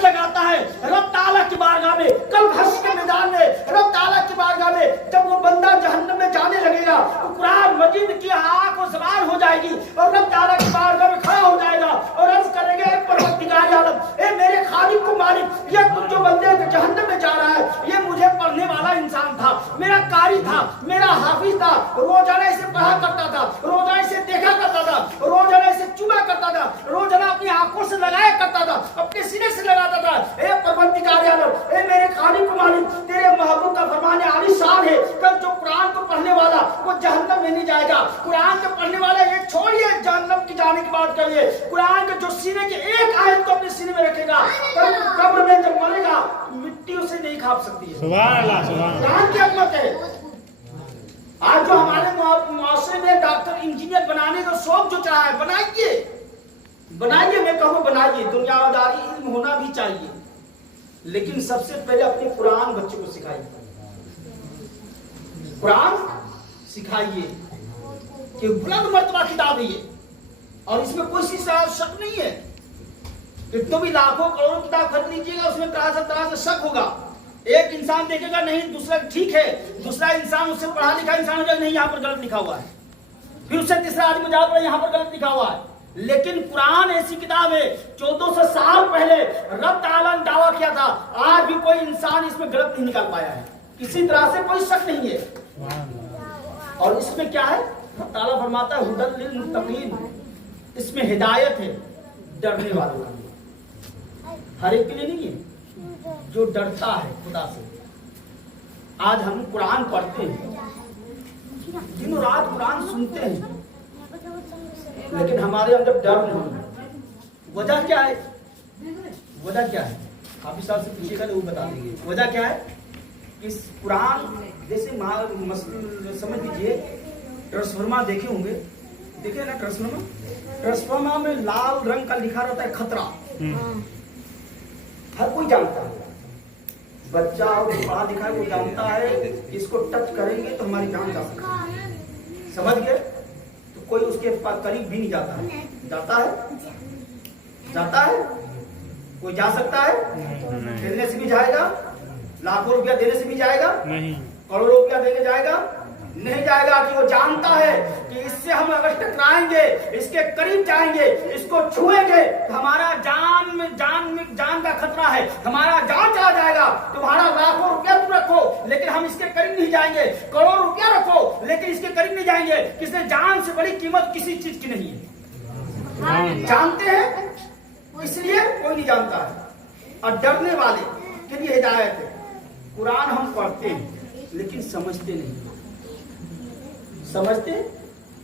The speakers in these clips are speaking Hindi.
लगाता है रब ताला की बारगाह में, कल हश्र के मैदान में रब ताला की बारगाह में जब वो बंदा जहन्नम में जाने लगेगा तो कुरान मजीद की आंख और ज़बान हो जाएगी और रब ताला की बारगाह में खड़ा हो जाएगा और अर्ज करेंगे परवरदिगार आलम, ए मेरे खालिक को मालिक, ये जो बंदे जहन्नम में जा रहा है ये मुझे पढ़ने वाला इंसान था, मेरा कारी था, मेरा हाफिज था, रोजाना इसे पढ़ा करता था, रोजाना इसे देखा करता था, रोजाना इसे चुमा करता था, रोजाना अपनी आंखों से लगाया करता था, अपने सीने से लगाता था। ए परवरदिगार आलम, ए मेरे खालिक को मालिक, तेरे महबूब का फरमान आलीशान है, कल जो कुरान को पढ़ने वाला वो जहन्नम में नहीं जाएगा। कुरान को पढ़ने वाला ये छोड़िए जहन्नम की जाने की बात करिए, कुरान के जो सीने के एक आयत को अपने सीने में रखेगा कब्र में जब मरेगा मिट्टी उसे नहीं खाप सकती है। सुभान अल्लाह, सुभान अल्लाह। कुरान की अजमत है। आज जो हमारे मुआशरे में डॉक्टर इंजीनियर बनाने का शौक जो चढ़ा है, बनाइए बनाइए, मैं कहूँ बनाइए, दुनियादारी इल्म होना भी चाहिए, लेकिन सबसे पहले अपने कुरान बच्चे को सिखाइए, कुरान सिखाइए कि बुलंद मर्तबा किताब है ये, और इसमें कोई सी शक नहीं है कि तो भी लाखों करोड़ों किताब खरीद लीजिएगा उसमें तरह से शक होगा। एक इंसान देखेगा नहीं दूसरा ठीक है, दूसरा इंसान उससे पढ़ा लिखा इंसान होगा नहीं यहाँ पर गलत लिखा हुआ है, फिर उससे तीसरा आदमी जा पड़ा यहाँ पर गलत लिखा हुआ है। लेकिन कुरान ऐसी किताब है 1400 साल पहले रब ताला ने दावा किया था, आज भी कोई इंसान इसमें गलत नहीं निकाल पाया है, किसी तरह से कोई शक नहीं है। और इसमें क्या है, ताला फरमाता है हुदल लिल मुत्तकीन, इसमें हिदायत है डरने वालों के लिए, हर एक के लिए नहीं है, जो डरता है खुदा से। आज हम कुरान पढ़ते हैं, दिनों रात कुरान सुनते हैं, लेकिन हमारे अंदर डर नहीं है। वजह क्या है? वजह क्या है? काफी साल से पूछिएगा तो वो बता देंगे वजह क्या है। इस कुरान जैसे समझ लीजिए ट्रांसफार्मर देखे होंगे, देखे ना ट्रांसफार्मर में लाल रंग का लिखा रहता है खतरा, हर कोई जानता है, बच्चा और पढ़ा लिखा है वो जानता है इसको टच करेंगे तो हमारी जान जा सकती है, समझ गए? तो कोई उसके करीब भी नहीं जाता है, जाता है? जाता है? कोई जा सकता है? खेलने से भी जाएगा, लाखों रुपया देने से भी जाएगा, नहीं, करोड़ों रुपया देके जाएगा, नहीं जाएगा, कि वो जानता है कि इससे हम अगर टकराएंगे, इसके करीब जाएंगे, इसको छुएंगे तो हमारा जान का खतरा है, हमारा जान चला जाएगा। तुम्हारा लाखों रुपया तुम रखो लेकिन हम इसके करीब नहीं जाएंगे, करोड़ रुपया रखो लेकिन इसके करीब नहीं जाएंगे, किसने जान से बड़ी कीमत किसी चीज की नहीं है। जानते हैं इसलिए कोई नहीं जानता है। और डरने वाले के लिए हिदायत है। कुरान हम पढ़ते हैं लेकिन समझते नहीं, समझते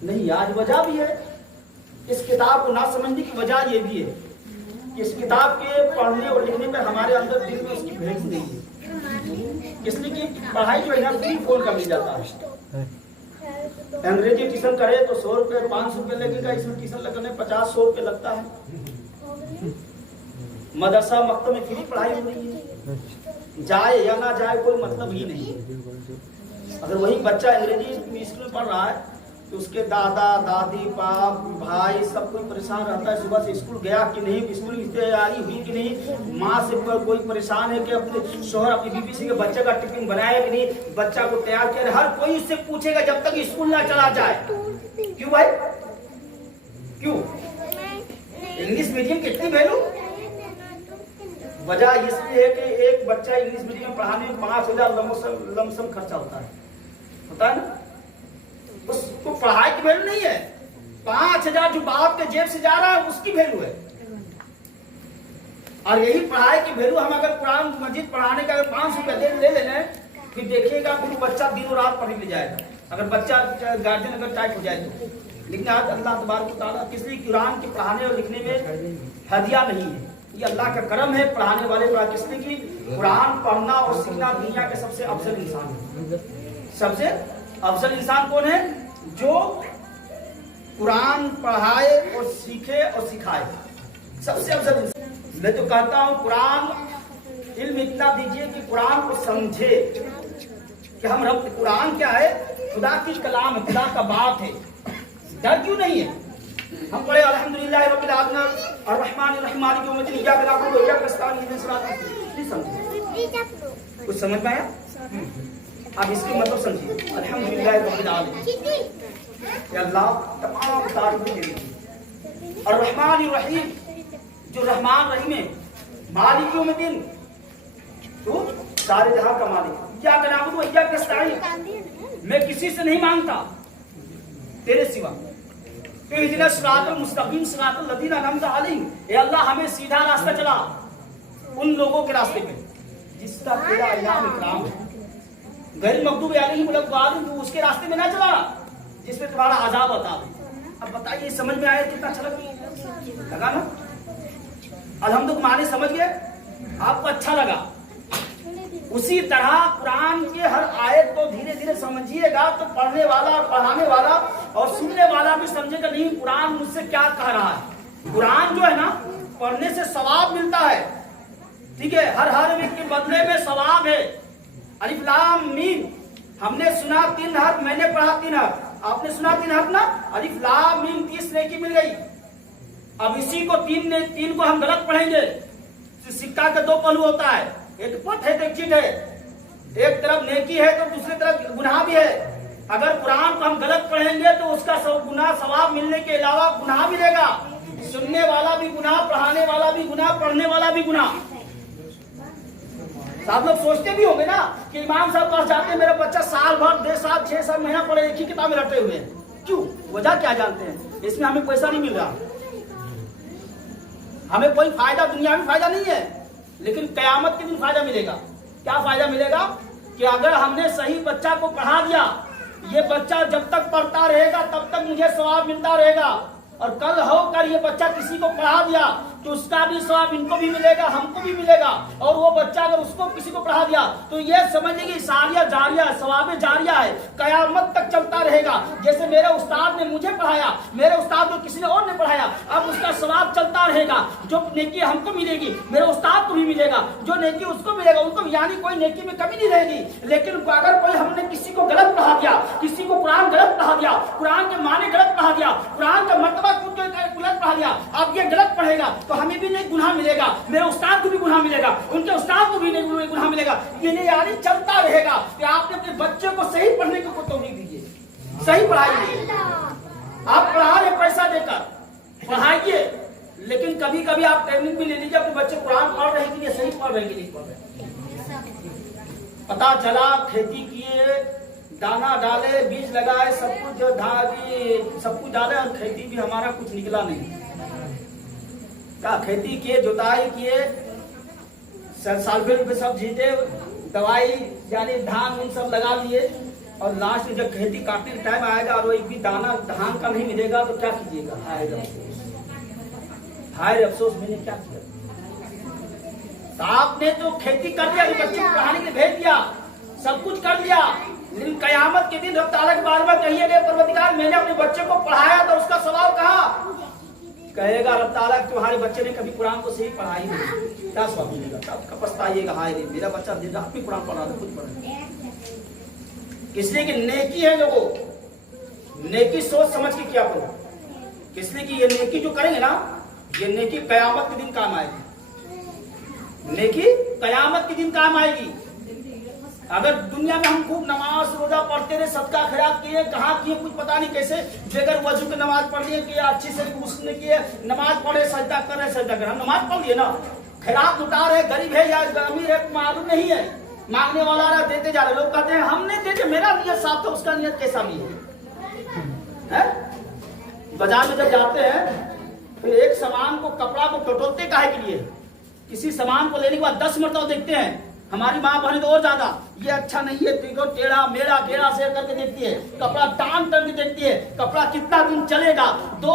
नहीं। आज वजह भी है इस किताब को ना समझने की वजह ये भी है, इस किताब के पढ़ने और लिखने में हमारे अंदर दिल में उसकी वैल्यू नहीं है, इसलिए कि पढ़ाई जो है ना फ्री फोन का मिल जाता है। अंग्रेजी ट्यूशन करे तो 100 रुपये 500 रुपये लगेगा, इसमें ट्यूशन लगने 50-100 रुपये लगता है। मदरसा मकतब में फ्री पढ़ाई हो रही है, जाए या ना जाए कोई मतलब ही नहीं है। अगर वही बच्चा अंग्रेजी स्कूल में पढ़ रहा है तो उसके दादा दादी बाप भाई सब कोई परेशान रहता है, सुबह से स्कूल गया कि नहीं, स्कूल की तैयारी हुई कि नहीं, माँ से कोई परेशान है कि अपने शोहर अपनी बीबी से बच्चे का टिफिन बनाया कि नहीं, बच्चा को तैयार किया, हर कोई उससे पूछेगा जब तक स्कूल ना चला जाए। क्यों भाई, क्यों? इंग्लिश मीडियम कितनी वैल्यू? वजह इसलिए है कि एक बच्चा इंग्लिश मीडियम पढ़ाने में 5,000 लमसम खर्चा होता है ना, उसको पढ़ाई की वैल्यू नहीं है। 5,000 जो बाप के जेब से जा रहा है उसकी वैल्यू है। और यही पढ़ाई की वैल्यू हम अगर कुरान मजीद पढ़ाने का अगर 500 रुपया ले लेना फिर देखिएगा फिर बच्चा दिनों रात पढ़ ले जाएगा, अगर बच्चा गार्जियन अगर टाइट हो जाए तो। लेकिन आज अल्लाह तबारक व तआला इसलिए कुरान के पढ़ाने और लिखने में हदिया नहीं है, ये अल्लाह का करम है। पढ़ाने वाले पढ़ा किसने की? कुरान पढ़ना और सीखना दुनिया के सबसे अफजल इंसान है। सबसे अफजल इंसान कौन है? जो कुरान पढ़ाए और सीखे और सिखाए, सबसे अफजल इंसान। मैं तो कहता हूँ कुरान इल्म इतना दीजिए कि कुरान को समझे कि हम रब, कुरान क्या है? खुदा की कलाम है, खुदा का बात है। डर क्यों नहीं है? हम पढ़े अल्हम्दुलिल्लाह रब्बिल आलमीन और रहमान रहीम मालिक यौमिद्दीन इय्याका नअबुदु व इय्याका नस्तईन इहदिना सिरातल मुस्तकीम। समझे? कुछ समझ में आया? अब इसके मतलब समझिए। अल्हम्दुलिल्लाह रब्बिल आलमीन, या अल्लाह तमाम तारीफें तेरी हैं। और रहमान रहीम, जो रहमान रहीम है, मालिक यौमिद्दीन, तो सारे जहां का मालिक। इय्याका नअबुदु व इय्याका नस्तईन, मैं किसी से नहीं मांगता तेरे सिवा। तो इहदिना सिरातल मुस्तकीम सिरातल लज़ीना अनअमता अलैहिम, ए अल्लाह हमें सीधा रास्ता चला उन लोगों के रास्ते पे जिसका तेरा इनाम इकराम है। गैर मग़दूब अलैहिम वलद्दालिन, तो उसके रास्ते में ना चला जिसमें तुम्हारा अजाब आता है। अब बताइए समझ में आया कितना अच्छा लगा ना? अल्हम्दुलिल्लाह माने समझ गए, आपको अच्छा लगा। उसी तरह कुरान के हर आयत को धीरे धीरे समझिएगा तो पढ़ने वाला और पढ़ाने वाला और सुनने वाला भी समझेगा नहीं कुरान मुझसे क्या कह रहा है। कुरान जो है ना, पढ़ने से सवाब मिलता है, ठीक है, हर हर के बदले में सवाब है। अलिफ लाम मीम, हमने सुना 3 हर्फ, मैंने पढ़ा 3 हर्फ, आपने सुना 3 हर्फ ना, अलिफ लाम मीम 30 नेकी मिल गई। अब इसी को 3 को हम गलत पढ़ेंगे। सिक्का के 2 पहलू होता है, एक पथ है तो एक चीट है, एक तरफ नेकी है तो दूसरी तरफ गुनाह भी है। अगर कुरान को हम गलत पढ़ेंगे तो उसका गुनाह सवाब मिलने के अलावा गुनाह मिलेगा। सुनने वाला भी गुनाह, पढ़ाने वाला भी गुनाह, पढ़ने वाला भी गुनाह। आप लोग सोचते भी होंगे ना कि इमाम साहब पास जाते हैं, मेरा बच्चा साल भर 1.5 साल 6 साल महीना पढ़े, एक ही किताब में रटे हुए हैं। क्यों? वजह क्या जानते हैं? इसमें हमें पैसा नहीं मिल रहा, हमें कोई फायदा, दुनिया में फायदा नहीं है, लेकिन कयामत के दिन फायदा मिलेगा। क्या फायदा मिलेगा? कि अगर हमने सही बच्चा को पढ़ा दिया, ये बच्चा जब तक पढ़ता रहेगा तब तक मुझे सवाब मिलता रहेगा, और कल होकर ये बच्चा किसी को पढ़ा दिया तो उसका भी सवाब इनको भी मिलेगा, हमको भी मिलेगा। और वो बच्चा अगर उसको किसी को पढ़ा दिया तो ये समझ लीजिए सारिया जारिया, सवाब जारिया है, कयामत तक चलता रहेगा। जैसे मेरे उस्ताद ने मुझे पढ़ाया, मेरे उस्ताद को किसी ने और ने पढ़ाया, अब उसका सवाब चलता रहेगा। जो नेकी हमको मिलेगी मेरे उस्ताद को भी मिलेगा, जो नेकी उसको मिलेगा उनको, यानी कोई नेकी में कमी नहीं रहेगी। लेकिन अगर कोई हमने किसी को गलत पढ़ा दिया, किसी को कुरान गलत पढ़ा दिया, कुरान के माने गलत पढ़ा दिया, कुरान का मर्तबा गलत पढ़ा दिया, अब ये गलत पढ़ेगा तो हमें भी नहीं गुनाह मिलेगा, मेरे उस्ताद को भी गुनाह मिलेगा, उनके उस्ताद को भी नहीं गुनाह मिलेगा। ये नहीं यानी चलता रहेगा कि आपने अपने बच्चे को सही पढ़ने को तौफीक दीजिए, सही पढ़ाइए। आप पढ़ा रहे पैसा देकर पढ़ाइए, लेकिन कभी कभी आप ट्रेनिंग भी ले लीजिए, अपने बच्चे कुरान पढ़ रहे कि सही पढ़ रहे कि नहीं पढ़ रहे। पता चला खेती किए, दाना डाले, बीज लगाए, सब कुछ सब कुछ डाले और खेती भी हमारा कुछ निकला नहीं। क्या खेती किए, जुताई किए, सल्फेट पे सब जीते, दवाई यानी धान उन सब लगा लिए, और लास्ट में जब खेती काटने का टाइम आएगा और एक भी दाना धान का नहीं मिलेगा तो क्या कीजिएगा? हाय अफसोस, मैंने क्या किया? तो आपने तो खेती कर दिया, बच्चे को पढ़ाने के लिए भेज दिया, सब कुछ कर दिया, लेकिन कयामत के दिन रब ताला के बारे में कहिए गए, परवरदिगार मैंने अपने बच्चे को पढ़ाया तो उसका सवाब कहा? कहेगा रब ताला तुम्हारे बच्चे ने कभी कुरान को सही पढ़ाई नहीं, क्या सवाब मिलेगा? तब पछताइएगा, हाय रे मेरा बच्चा दिन रात में कुरान पढ़ा था, कुछ पढ़ा। इसलिए कि नेकी है लोगों, नेकी सोच समझ के क्या करो, इसलिए कि ये नेकी जो करेंगे ना, ये नेकी कयामत के दिन काम आएगी, नेकी कयामत के दिन काम आएगी। अगर दुनिया में हम खूब नमाज रोजा पढ़ते रहे, सदका खैरात किए, कहाँ किए कुछ पता नहीं कैसे, बेगर वजू की नमाज पढ़ लिए, किया अच्छी से उसने किए, नमाज पढ़े, सजदा कर रहे, सजदा कर, हम नमाज पढ़ लिए ना, खैरात लुटा रहे, गरीब है या अमीर है मालूम नहीं है, मांगने वाला रहा, देते जा रहे, लोग कहते हैं हमने देते, मेरा नियत साफ था, उसका नियत कैसा भी है? बाजार में जब जाते हैं तो एक सामान को, कपड़ा को टटोलते काहे के लिए? किसी सामान को लेने के बाद 10 मरतबा देखते हैं, हमारी माँ बहन तो और ज्यादा, ये अच्छा नहीं है, देखो टेढ़ा मेरा बेड़ा से करके देखती है, कपड़ा टान करके देखती है, कपड़ा कितना दिन चलेगा, जो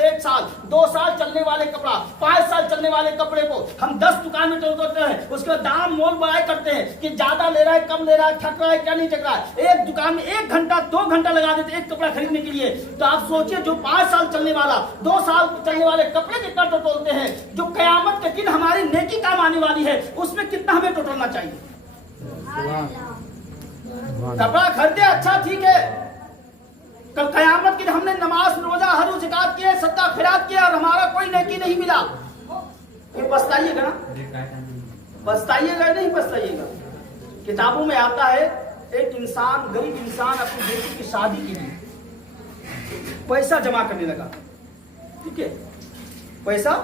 1 साल 2 साल चलने वाले कपड़ा, 5 साल चलने वाले कपड़े को हम 10 दुकान में तोड़ते हैं, उसके दाम मोल बढ़ाई करते हैं कि ज्यादा ले रहा है, कम ले रहा है, ठग रहा है क्या नहीं ठग रहा है। एक दुकान में 1 घंटा 2 घंटा लगा देते एक कपड़ा खरीदने के लिए, तो आप सोचिए जो 5 साल चलने वाला, 2 साल चलने वाले कपड़े कितना टटोलते हैं, जो कयामत के दिन हमारी नेकी काम आने वाली है, उसमें कितना हमें टटोलना चाहिए। कपड़ा खरीदे अच्छा ठीक है, कल कयामत के दिन हमने नमाज रोजा हर ज़कात किए, सदका खैरात किया और हमारा कोई नेकी नहीं मिला, फिर पछताइएगा ना? पछताइएगा नहीं पछताइएगा? किताबों में आता है एक इंसान, गरीब इंसान अपनी बेटी की शादी के लिए पैसा जमा करने लगा। ठीक है, पैसा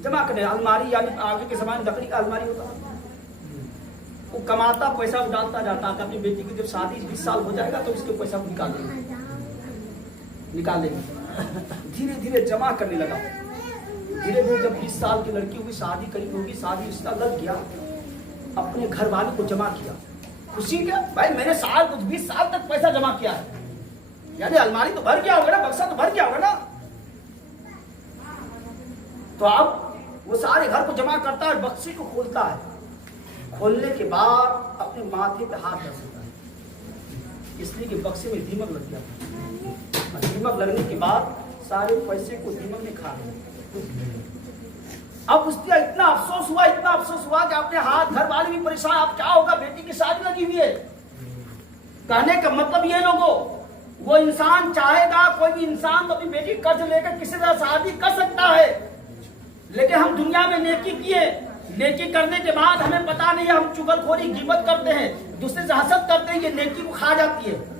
जमा करने, अलमारी यानी आगे के जमाने लकड़ी का अलमारी होता है, वो कमाता पैसा डालता जाता कि अपनी बेटी की जब शादी 20 साल हो जाएगा तो उसके पैसा निकाल देंगे। धीरे धीरे जमा करने लगा। धीरे धीरे जब 20 साल की लड़की होगी, शादी करीब होगी, शादी उसका लग गया, अपने घर वाले को जमा किया। खुशी क्या भाई, मैंने 20 साल तक पैसा जमा किया है, यानी अलमारी तो भर गया होगा ना, बक्सा तो भर गया होगा ना। तो अब वो सारे घर को जमा करता है, बक्से को खोलता है। खोलने के बाद अपने माथे पे हाथ रख देता है, इसलिए कि बक्से में दीमक लग गया। दीमक लगने के बाद सारे पैसे को दीमक ने खा लिया। अब उसका इतना अफसोस हुआ कि अपने हाथ, घर वाले भी परेशान, अब क्या होगा, बेटी की शादी लगी हुई है। कहने का मतलब ये लोगों, वो इंसान चाहेगा, कोई भी इंसान तो अपनी बेटी कर्ज लेकर किसी तरह शादी कर सकता है, लेकिन हम दुनिया में नेकी किए, नेकी करने के बाद हमें पता नहीं है, हम चुगलखोरी गिबत करते हैं, दूसरे से हसद करते हैं, ये नेकी को खा जाती है।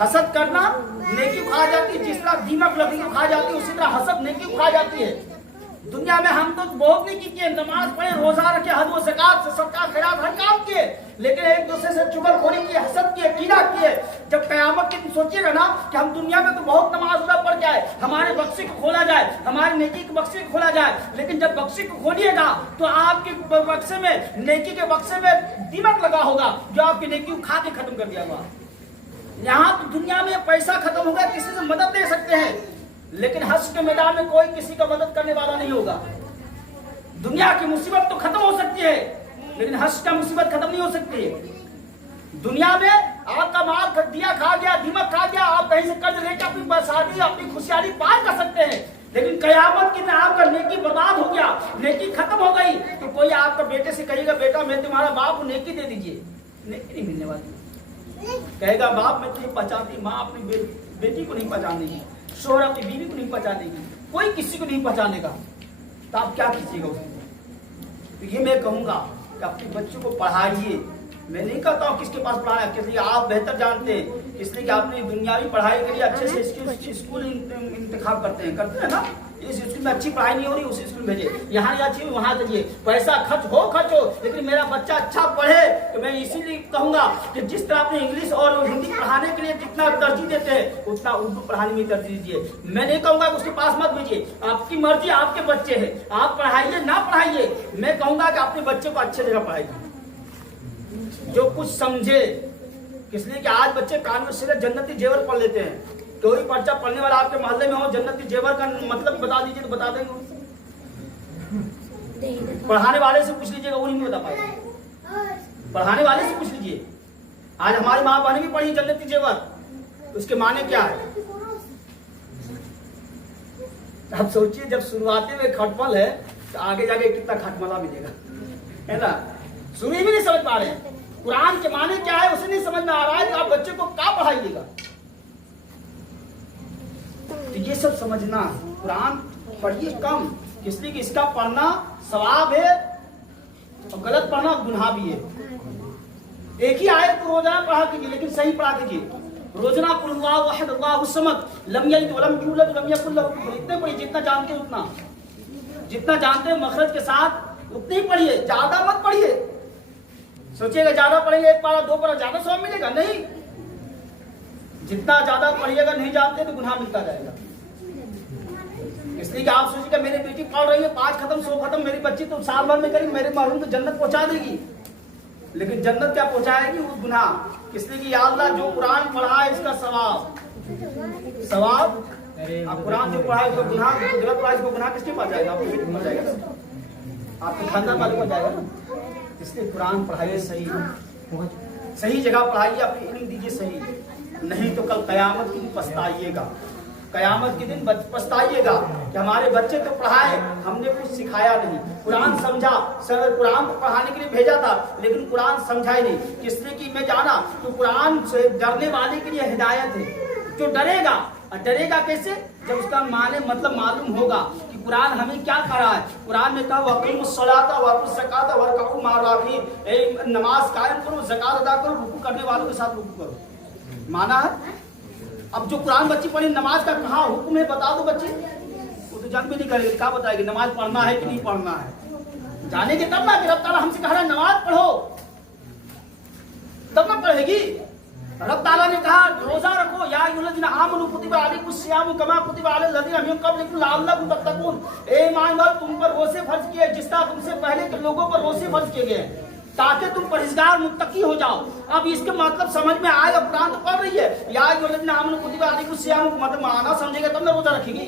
हसद करना नेकी को खा जाती है, जिस तरह दीमक लकड़ी को खा जाती है, उसी तरह हसद नेकी को खा जाती है। दुनिया में हम तो बहुत नेकी किए, नमाज पढ़े, रोजा रखे, हज व ज़कात से सदका खैरात हर काम किए, लेकिन एक दूसरे से चुगलखोरी किए, हसद किए, कीना किए। जब कयामत के दिन सोचिएगा ना कि हम दुनिया में तो बहुत नमाज रोजा पढ़ जाए, हमारे बक्से को खोला जाए, हमारे नेकी के बक्से को खोला जाए, लेकिन जब बक्से को खोलिएगा तो आपके बक्से में, नेकी के बक्से में दीमक लगा होगा, जो आपकी नेकी को खा के खत्म कर दिया होगा। यहाँ तो दुनिया में पैसा खत्म होगा, किसी से मदद दे सकते हैं, लेकिन हश्र के मैदान में कोई किसी का मदद करने वाला नहीं होगा। दुनिया की मुसीबत तो खत्म हो सकती है, लेकिन हश्र का मुसीबत खत्म नहीं हो सकती है। दुनिया में आपका माल दिया खा गया, दीमक खा गया, आप कहीं से कर्ज लेकर अपनी शादी, अपनी खुशहाली पार कर सकते हैं, लेकिन कयामत के दिन आपका नेकी बर्बाद हो गया, नेकी खत्म हो गई, तो कोई आपका बेटे से कहेगा, बेटा मैं तुम्हारा बाप, नेकी दे दीजिए, नेकी नहीं मिलने वाली। कहेगा बाप मैं तुझे पहचानती, माँ अपनी बेटी को नहीं पहचानेगी, शोहर अपनी बीवी को नहीं पहचानेगी, कोई किसी को नहीं पहचानेगा, तो आप क्या कीजिएगा उसको? तो ये मैं कहूंगा कि अपने बच्चों को पढ़ाइए। मैं नहीं कहता हूँ किसके पास पढ़ाना, किसलिए आप बेहतर जानते हैं, इसलिए कि आपने दुनियावी पढ़ाई के लिए अच्छे से स्कूल इंतखाब करते हैं ना। इस स्कूल में अच्छी पढ़ाई नहीं हो रही, उसी स्कूल में भेजिए, यहाँ नहीं अच्छी वहाँ जाइए, पैसा खर्च हो, लेकिन मेरा बच्चा अच्छा पढ़े। तो मैं इसीलिए कहूंगा कि जिस तरह आपने इंग्लिश और हिंदी पढ़ाने के लिए जितना तरजीह देते हैं, उतना उर्दू पढ़ाने में तरजीह दीजिए। मैं नहीं कहूंगा कि उसके पास मत भेजिए, आपकी मर्जी, आपके बच्चे हैं, आप पढ़ाइए ना पढ़ाइए। मैं कहूंगा कि अपने बच्चे को अच्छे जगह पढ़ाइए, जो कुछ समझे, इसलिए कि आज बच्चे कानून से जन्नती जेवर पढ़ लेते हैं। कोई पर्चा पढ़ने वाला आपके मोहल्ले में हो, जन्नती जेवर का मतलब बता दीजिए तो बता देंगे। पढ़ाने वाले से पूछ लीजिएगा, वो नहीं बता पाएगा। पढ़ाने वाले से पूछ लीजिए। आज हमारी माँ बहन भी पढ़ी जन्नती जेवर, उसके माने क्या है? आप सोचिए, जब शुरुआती में खटमल है तो आगे जाके कितना खटमला मिलेगा, है ना। शुरू भी नहीं समझ पा रहे हैं, कुरान के माने क्या है उसे नहीं समझ में आ रहा है, तो आप बच्चे को क्या पढ़ाइएगा? तो ये सब समझना, कुरान पढ़िए कम, इसलिए कि इसका पढ़ना सवाब है और गलत पढ़ना गुनाह भी है। एक ही आयत को रोजाना पढ़ा कीजिए, लेकिन सही पढ़ा कीजिए। रोजाना कुल हुवल्लाहु अहद अल्लाहु समद लम यलिद वलम यूलद वलम यकुल लहू कुफुवन, इतने पढ़िए जितना जानते हैं उतना, जितना जानते हैं मखरज के साथ उतने ही पढ़िए, ज्यादा मत पढ़िए। सोचिएगा ज्यादा पढ़ेंगे, एक पारा दो पारा, ज्यादा सवाब मिलेगा नहीं। जितना ज्यादा पढ़िएगा, नहीं जानते तो गुनाह मिलता जाएगा। इसलिए कि आप सोचिएगा मेरी बेटी पढ़ रही है, 5 खत्म 100 खत्म, मेरी बच्ची तो साल भर में करी, मेरे मालूम तो जन्नत पहुंचा देगी, लेकिन जन्नत क्या पहुंचाएगी? वो गुनाह। इसलिए कि या अल्लाह जो कुरान पढ़ा है इसका सवाब, आप कुरान जो पढ़ा है उसका गुनाह, गलत पढ़ा इसको गुनाह किसके पास जाएगा? आपको बेटी पहुंच जाएगा, आपके खानदान वाले पहुंच जाएगा ना। इसलिए कुरान पढ़ाइए, सही जगह पढ़ाइए, अपनी इल्म दीजिए सही, नहीं तो कल कयामत के दिन पछताइएगा। कयामत के दिन पछताइएगा कि हमारे बच्चे तो पढ़ाए, हमने कुछ सिखाया नहीं। कुरान समझा, सर कुरान को पढ़ाने के लिए भेजा था, लेकिन कुरान समझा ही नहीं। इसलिए कि मैं जाना तो कुरान से डरने वाले के लिए हिदायत है, जो डरेगा, और डरेगा कैसे? जब उसका माने मतलब मालूम होगा कि कुरान हमें क्या कह रहा है। कुरान में कहा वक़ीमुस सलाता वातुज़ ज़काता वरकऊ मअर राकिईन, नमाज कायम करो, ज़कात अदा करो, रुकू करने वालों के साथ रुकू करो, माना है। अब जो कुरान बच्ची पढ़ी, नमाज का कहाँ हुक्म है बता दो बच्चे, वो तो जान भी नहीं करेंगे, क्या बताएगी नमाज पढ़ना है कि नहीं पढ़ना है। जानेंगे तब ना कि रब ताला हमसे कह रहा है नमाज पढ़ो, तब ना पढ़ेगी। रब ताला ने कहा रोजा रखो, या अय्युहल्लज़ीना आमनू कुतिबा अलैकुमुस्सियामु कमा कुतिबा अलल लज़ीना मिन क़ब्लिकुम लअल्लकुम तत्तक़ून। ए ईमान वालों, तुम पर रोजे फर्ज किए जिस तरह तुमसे पहले के लोगों पर रोजे फर्ज किए गए ताकि तुम परहेजगार मुत्तकी हो जाओ। अब इसके मतलब समझ में आएगा, कुरान तो पढ़ रही है, या अय्युहल्लज़ीना आमनू कुतिबा अलैकुमुस्सियामु, मतलब माना समझेगा तब ना रोजा रखेगी,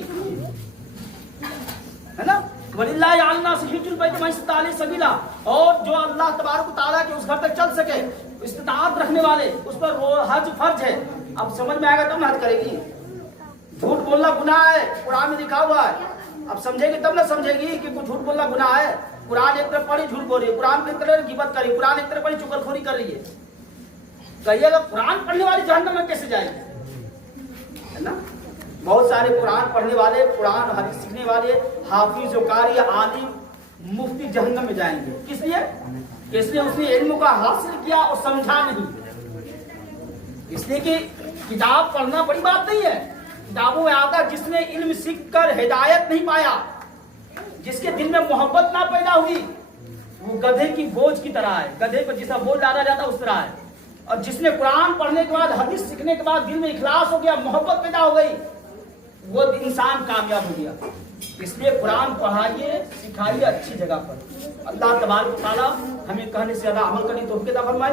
है ना। वलिल्लाहि अला हिज्जुल बैत मन इस्तता इलैहि सबीला, और जो अल्लाह तबारक व तआला के उस घर तक चल सके, इस्तिताअत रखने वाले, उस पर हज फर्ज है। अब समझ में आएगा तब ना हज करेगी। झूठ बोलना गुनाह है, कुरान में लिखा हुआ है। अब समझेगी तब ना समझेगी कि कुछ झूठ बोलना गुनाह है। कुरान एक तरफ पढ़ी झूठ बोल रही है, कुरान एक तरफ गिबत कर रही है, कुरान एक तरफ पढ़ी चुगलखोरी कर रही है। कहिएगा कुरान पढ़ने वाली जहन्नम में कैसे जाएगी, है ना। बहुत सारे कुरान पढ़ने वाले, कुरान हदीस सीखने वाले, हाफिज कारी आलिम मुफ्ती जहन्नम में जाएंगे। किस लिए? इसलिए उसने इल्म का हासिल किया और समझा नहीं। इसलिए कि किताब पढ़ना बड़ी बात नहीं है, किताबों में आता जिसने इल्म सीख कर हिदायत नहीं पाया, जिसके दिल में मोहब्बत ना पैदा हुई, वो गधे की बोझ की तरह है। गधे पर जिसका बोझ डाला जाता उस तरह है। और जिसने कुरान पढ़ने के बाद, हदीस सीखने के बाद दिल में इखलास हो गया, मोहब्बत पैदा हो गई, वो इंसान कामयाब हो गया। इसलिए कुरान पढ़ाइए, सिखाइए अच्छी जगह पर। अल्लाह तबारक व तआला हमें कहने से ज्यादा अमल करने की तौफीक अता फरमाए।